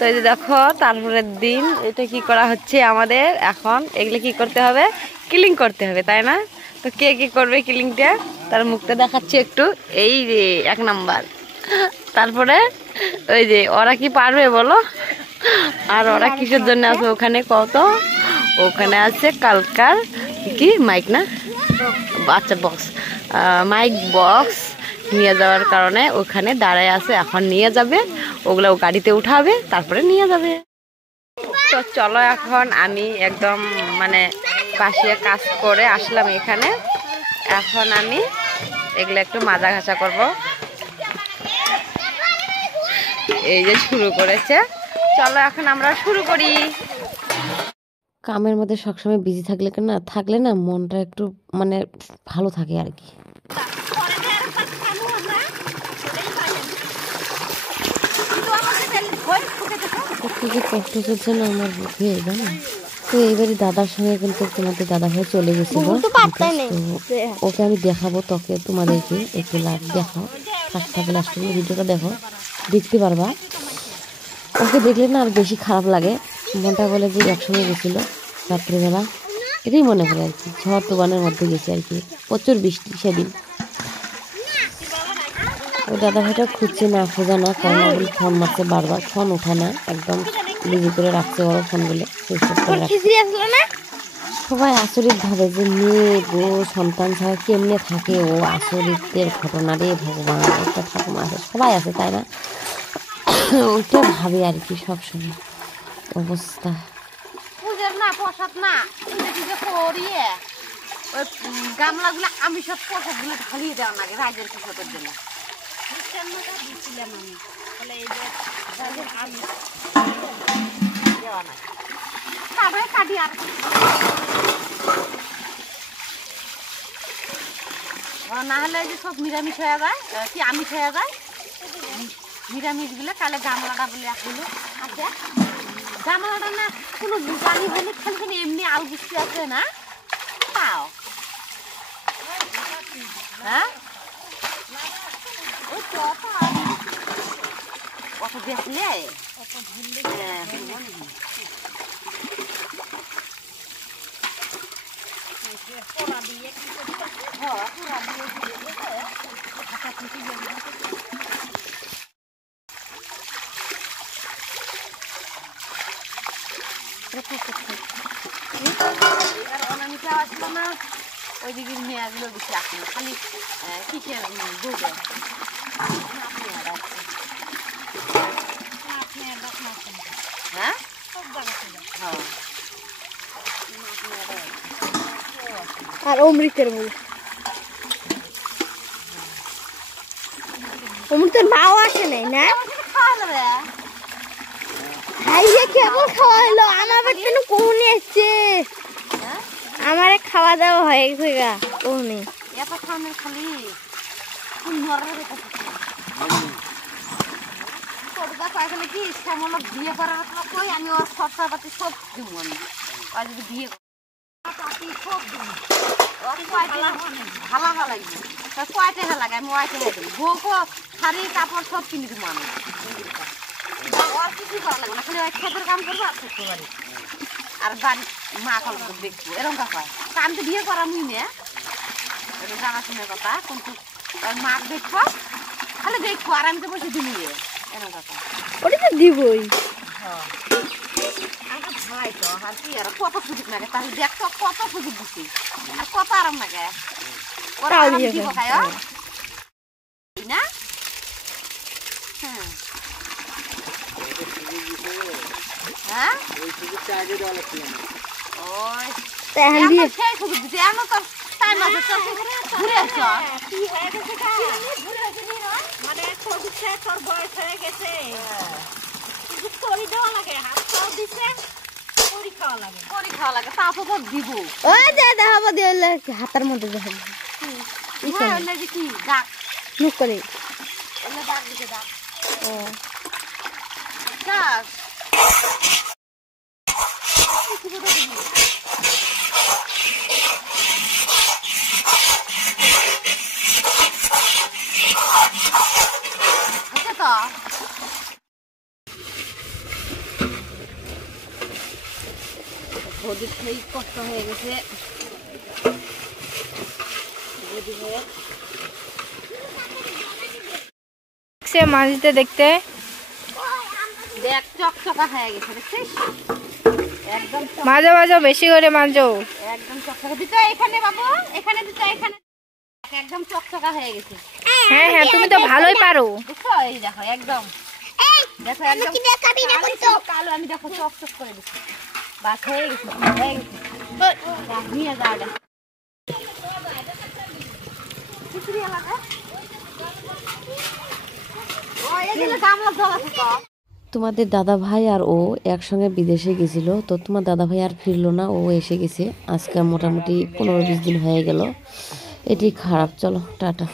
তো এই যে দেখো তারপরের দিন এটা কি করা হচ্ছে আমাদের এখন এগুলো কি করতে হবে কিলিং করতে হবে তাই না তো কে কি করবে কিলিংটা তার মুখটা দেখাচ্ছে একটু এই যে 1 নাম্বার তারপরে ওই যে ওরা কি পারবে বলো আর ওরা কিসের জন্য আছে ওখানে কত ওখানে আছে কালকার কি মাইক না আচ্ছা বক্স মাইক বক্স নিয়ে যাওয়ার কারণে ওখানে দাঁড়ায় আছে এখন নিয়ে যাবে ওগুলো গাড়িতে উঠাবে তারপরে নিয়ে যাবে তো চলো এখন আমি একদম মানে বাসিয়ে কাজ করে আসলাম এখানে এখন আমি এগুলো একটু মাজা ঘাসা করবো এই যে শুরু করেছে চলো এখন আমরা শুরু করি কামের মধ্যে সবসময় বিজি থাকলে না মনটা একটু মানে ভালো থাকে আর কি কি যে কষ্ট চলছে না আমার বুকে জানো তো এইবারই দাদার সঙ্গে কিন্তু তোমাদের দাদা ভাই চলে গেছিল ওকে আমি দেখাবো তোকে তোমাদেরকে একটু লাভ দেখাও থাকলে লাস্ট ভিডিওটা দেখতে পারবা ওকে দেখলে না আর বেশি খারাপ লাগে মনটা বলে যে একসঙ্গে গেছিল রাত্রিবেলা এটাই মনে পড়ে আর কি ঝড় তুফানের মধ্যে গেছে আর কি প্রচুর বৃষ্টি সেদিন ওই দাদা ভাইটা খুঁজছে না খোঁজা না কারণ ফোন মারছে বারবার ফোন ওঠা না একদম বিজি করে রাখছে ওরা ফোনগুলো সবাই আচরিত ভাবে যে মেয়ে গো সন্তান ছাড়া কেমনে থাকে ও আচরিতের ঘটনা রে ভগবান একটা ঠাকুমা আছে সবাই আছে তাই না ওইটা ভাবে আর কি সবসময় অবস্থা প্রসাদ না করিয়ে ওই গামলাগুলো আমি সব প্রসাদগুলো ঢালিয়ে দেওয়া লাগে রাজের প্রসাদের জন্য দিচ্ছিলাম আমি তাহলে এই যে আমি দেওয়া নাই তারপরে কাটি আর না হলে যে সব নিরামিষ হয়ে যায় কি আমিষ হয়ে যায় নিরামিষ গুলো কালে গামলাটা বলে আসলো আচ্ছা গামলাটা না কোনো জানি হলে খালি এমনি আল বৃষ্টি আছে না তাও হ্যাঁ ওই কত দেখলে অনামিকা আসলো না ওইদিকে মেয়েগুলো বেশি আসলো খালি কিসের বোঝে হ্যাঁ আর অমৃতের বই অমৃতের মাও আসে নাই না কেবল খাওয়া হলো আমার বাচ্চা কোহনি আসছে আমার খাওয়া দাওয়া হয়ে গেছে গা কোহনি এত খানের খালি পাইখানে কি শ্যামল বিয়ে করার কই আমি ওর খরচা পাতি সব দিব আমি আর যদি বিয়ে পাতি সব দিব ভালো লাগবে কয়টা হা লাগে আমি ওয়াইটে হয়ে দেবো বউকে শাড়ি কাপড় সব কিনে দিব আমি আর কিছু করা লাগবে না খালি ওই খেতের কাম করবো আর করতে পারি আর বাড়ি মা কলম দেখবো এরকম কথা আমি তো বিয়ে করা মুই না জানাশোনার কথা কিন্তু মা দেখবো খালি দেখবো আর আমি তো বসে দিবি এরকম কথা ওটা তো দিবই ভাই তো আর কি আর কত সুযোগ লাগে তাহলে দেখতো কত সুযোগ দিচ্ছি আর কত আরাম লাগে ওরা আরাম দিব খায় না হ্যাঁ হ্যাঁ ওই সুযোগটা আগে দেওয়া লাগছিল না ওই তাহলে দিয়ে সেই সুযোগ দিতে এমন তো টাইম আছে তো ঘুরে আসো কি হয়ে গেছে কা ঘুরে আসনি মানে সুযোগটা তোর বয়স হয়ে গেছে সুযোগ তোরই দেওয়া লাগে হাত পাও দিছে করি খাওয়া লাগে তারপর তো দিব ওই যে দেখাবো দিলে হাতের মধ্যে দেখাবো হ্যাঁ ওলে যে কি দাগ মুখ করে ওলে দাগ দিতে দাগ ও দাগ বৌদির সেই কষ্ট হয়ে গেছে। সে মাঝতে দেখতে দেখ চকচকা হয়ে গেছে, দেখছিস? একদম মাঝে মাঝে বেশি করে মাঝো। একদম চকচকা দিতে এখানে বাবু, এখানে দিতে এখানে, একদম চকচকা হয়ে গেছে। হ্যাঁ হ্যাঁ, তুমি তো ভালোই পারো। দেখো এই দেখো একদম, দেখো একদম কালো, আমি দেখো চকচক করে দিচ্ছি। বাস হয়ে গেছে, হয়ে গেছে। নিয়ে যাও এটা। ও এগুলো গামলা জল আছে তো। তোমাদের দাদা ভাই আর ও একসঙ্গে বিদেশে গেছিল, তো তোমার দাদা ভাই আর ফিরলো না, ও এসে গেছে। আজকে মোটামুটি 15-20 দিন হয়ে গেল। এটি খারাপ। চলো টাটা।